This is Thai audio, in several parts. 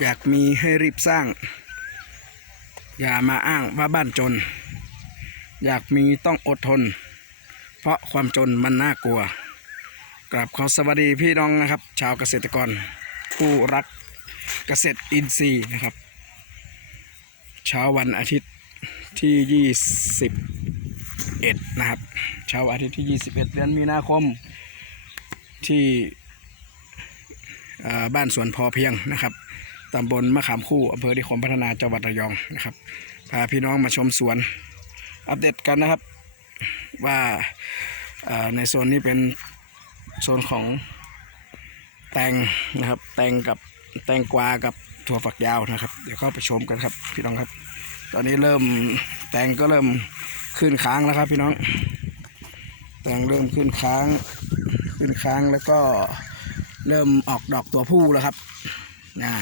อยากมีให้รีบสร้าง อย่ามาอ้างว่าบ้านจน อยากมีต้องอดทน เพราะความจนมันน่ากลัวกราบขอสวัสดีพี่น้องนะครับ ชาวเกษตรกร ผู้รักเกษตรอินทรีย์นะครับ เช้าวันอาทิตย์ที่ 21 นะครับ เช้าอาทิตย์ที่ 21 เดือนมีนาคมที่บ้านสวนพอเพียงนะครับ ตำบลมะขามคู่อำเภอนิคมพัฒนาจังหวัดระยองนะครับพาพี่น้องมาชมสวนอัปเดตกันนะครับ ว่าในโซนนี้เป็นโซนของแตงนะครับ แตงกับแตงกวากับถั่วฝักยาวนะครับ เดี๋ยวเข้าไปชมกันครับพี่น้องครับ ตอนนี้เริ่มแตงก็เริ่มขึ้นค้างแล้วครับ พี่น้อง แตงเริ่มขึ้นค้างขึ้นค้างแล้วก็เริ่มออกดอกตัวผู้แล้วครับนะ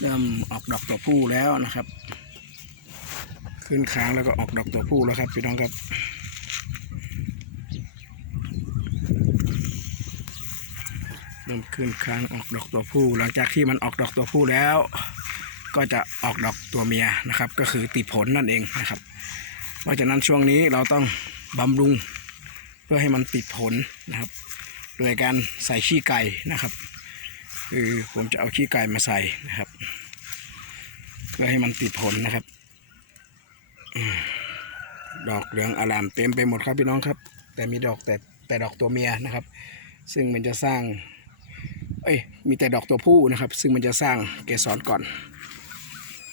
เริ่มออกดอกตัวผู้แล้วนะครับ ขึ้นค้างแล้วก็ออกดอกตัวผู้แล้วครับพี่น้องครับเริ่มขึ้นค้างออกดอกตัวผู้ หลังจากที่มันออกดอกตัวผู้แล้ว ก็จะออกดอกตัวเมียนะครับ ก็คือติดผลนั่นเองนะครับเพราะฉะนั้นช่วงนี้เราต้องบำรุงเพื่อให้มันติดผลนะครับ โดยการใส่ขี้ไก่นะครับ คือผมจะเอาขี้ไก่มาใส่นะครับเพื่อให้มันติดผลนะครับ ดอกเหลืองอารามเต็มไปหมดครับพี่น้องครับ แต่มีดอกแต่แต่ดอกตัวเมียนะครับ ซึ่งมันจะสร้าง เอ้ยมีแต่ดอกตัวผู้นะครับ ซึ่งมันจะสร้างเกสรก่อน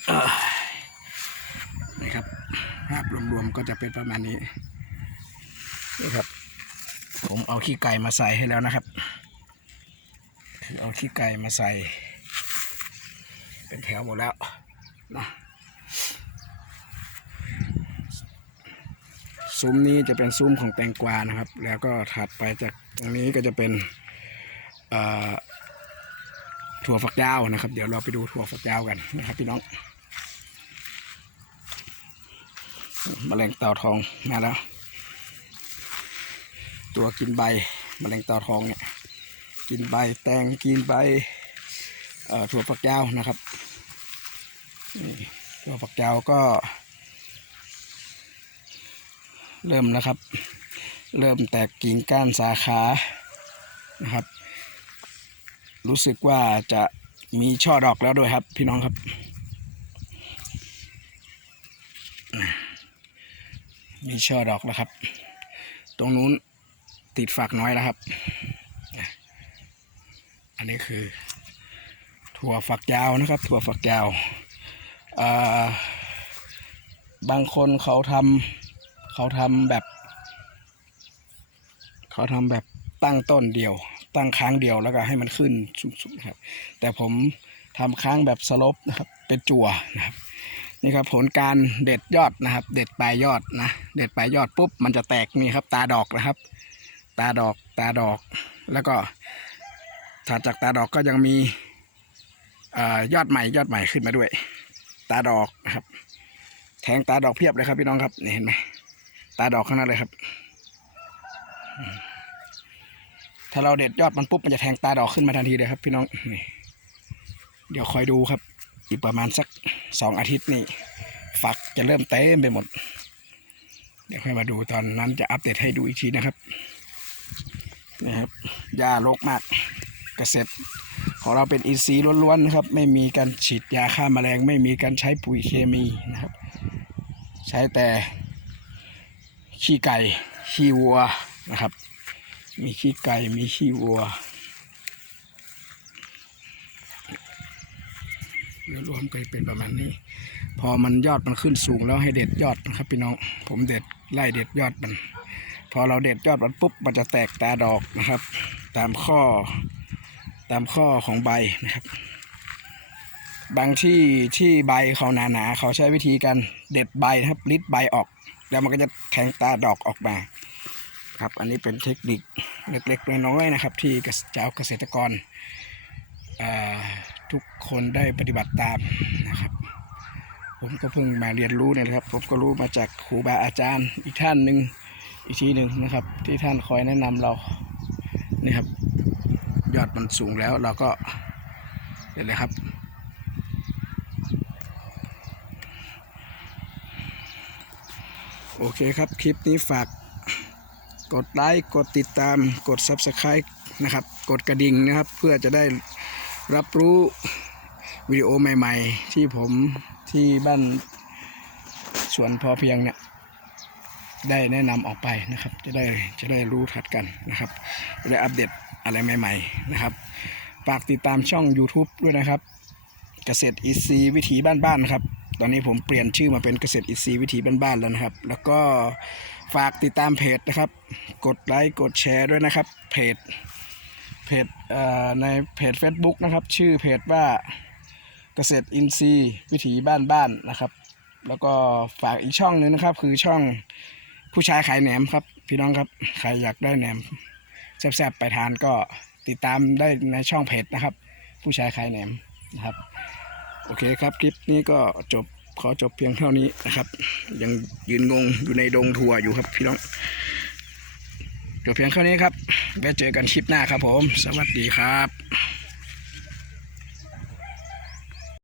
อนะครับภาพรวมๆก็จะเป็นประมาณนี้นี่ครับ ผมเอาขี้ไก่มาใส่ให้แล้วนะครับ เอาขี้ไก่มาใส่ เป็นแถวหมดแล้วนะซุ้มนี้จะเป็นซุ้มของแตงกวานะครับ แล้วก็ถัดไปจากตรงนี้ก็จะเป็นถั่วฝักยาวนะครับ เดี๋ยวเราไปดูถั่วฝักยาวกันนะครับพี่น้องมแมลงเต่าทองมาแล้ว ตัวกินใบมแมลงเต่าทองเนี่ย กินใบแตงกินใบถั่วฝักยาวนะครับถั่วฝักยาวก็ เริ่มแล้วครับ เริ่มแตกกิ่งก้านสาขานะครับ รู้สึกว่าจะมีช่อดอกแล้วด้วยครับ พี่น้องครับมีช่อดอกแล้วครับ ตรงนู้นติดฝักน้อยแล้วครับ อันนี้คือ ถั่วฝักยาวนะครับ ถั่วฝักยาวาบางคนเขาทำเขาทำแบบ เขาทำแบบตั้งต้นเดียว ตั้งค้างเดียวแล้วก็ให้มันขึ้นสูงๆครับ แต่ผมทำค้างแบบสลบนะครับ เป็นจั่วนะครับนี่ครับผลการเด็ดยอดนะครับ เด็ดปลายยอดนะเด็ดปลายยอดปุ๊บมันจะแตกนี่ครับ ตาดอกนะครับ ตาดอกตาดอก แล้วก็ ถัดจากตาดอกก็ยังมีอยอดใหม่ยอดใหม่ขึ้นมาด้วย ตาดอกนะครับ แทงตาดอกเพียบเลยครับพี่น้องครับนี่เห็นไหมตาดอกข้างหน้าเลยครับ ถ้าเราเด็ดยอดมันปุ๊บมันจะแทงตาดอกขึ้นมาทันทีเลยครับ พี่น้องนี่เดี๋ยวคอยดูครับ อีกประมาณสักสองอาทิตย์นี่ฝักจะเริ่มเต็มไปหมด เดี๋ยวค่อยมาดูตอนนั้นจะอัปเดตให้ดูอีกทีนะครับนะครับหญ้ารกมาก เกษตร ของเราเป็นอินทรีย์ล้วนๆนะครับ ไม่มีการฉีดยาฆ่าแมลง ไม่มีการใช้ปุ๋ยเคมีนะครับ ใช้แต่ขี้ไก่ขี้วัวนะครับ มีขี้ไก่มีขี้วัวรวมๆก็เป็นประมาณนี้ พอมันยอดมันขึ้นสูงแล้วให้เด็ดยอดนะครับพี่น้อง ผมเด็ดไล่เด็ดยอดมัน พอเราเด็ดยอดมันปุ๊บมันจะแตกตาดอกนะครับ ตามข้อ ตามข้อของใบนะครับ บางที่ที่ใบเขาหนาๆเขาใช้วิธีการเด็ดใบนะครับลิดใบออก แล้วมันก็จะแทงตาดอกออกมาครับ อันนี้เป็นเทคนิคเล็กๆน้อยๆนะครับ ที่เจ้าเกษตรกรทุกคนได้ปฏิบัติตามนะครับ ผมก็เพิ่งมาเรียนรู้เนี่ยนะครับ ผมก็รู้มาจากครูบาอาจารย์อีกท่านหนึ่งอีกทีหนึ่งนะครับ ที่ท่านคอยแนะนำเรานี่ครับ ยอดมันสูงแล้วเราก็เดี๋ยวเลยครับ โอเคครับ คลิปนี้ฝากกดไลค์กดติดตามกด Subscribe นะครับ กดกระดิ่งนะครับ เพื่อจะได้รับรู้วิดีโอใหม่ ๆ ที่ผมที่บ้านสวนพอเพียงเนี่ย ได้แนะนำออกไปนะครับ จะได้จะได้รู้ทัดกันนะครับจะได้อัปเดตอะไรใหม่ ๆนะครับฝากติดตามช่อง YouTube ด้วยนะครับ เกษตรอินทรีย์วิถีบ้านๆนะครับ ตอนนี้ผมเปลี่ยนชื่อมาเป็นเกษตรอินทรีย์วิถีบ้านๆแล้วนะครับ แล้วก็ฝากติดตามเพจนะครับ กดไลค์กดแชร์ด้วยนะครับ เพจเพจในเพจ Facebook นะครับ ชื่อเพจว่าเกษตรอินทรีย์วิถีบ้านๆนะครับ แล้วก็ฝากอีกช่องหนึงนะครับ คือช่อง ผู้ชายขายแหนมครับ พี่น้องครับใครอยากได้แหนมแซ่บๆไปทานก็ติดตามได้ในช่องเพจนะครับ ผู้ชายขายแหนมนะครับ โอเคครับคลิปนี้ก็จบขอจบเพียงเท่านี้นะครับ ยังยืนงงอยู่ในดงถั่วอยู่ครับพี่น้องจบเพียงเท่านี้ครับไว้เจอกันคลิปหน้าครับผม สวัสดีครับ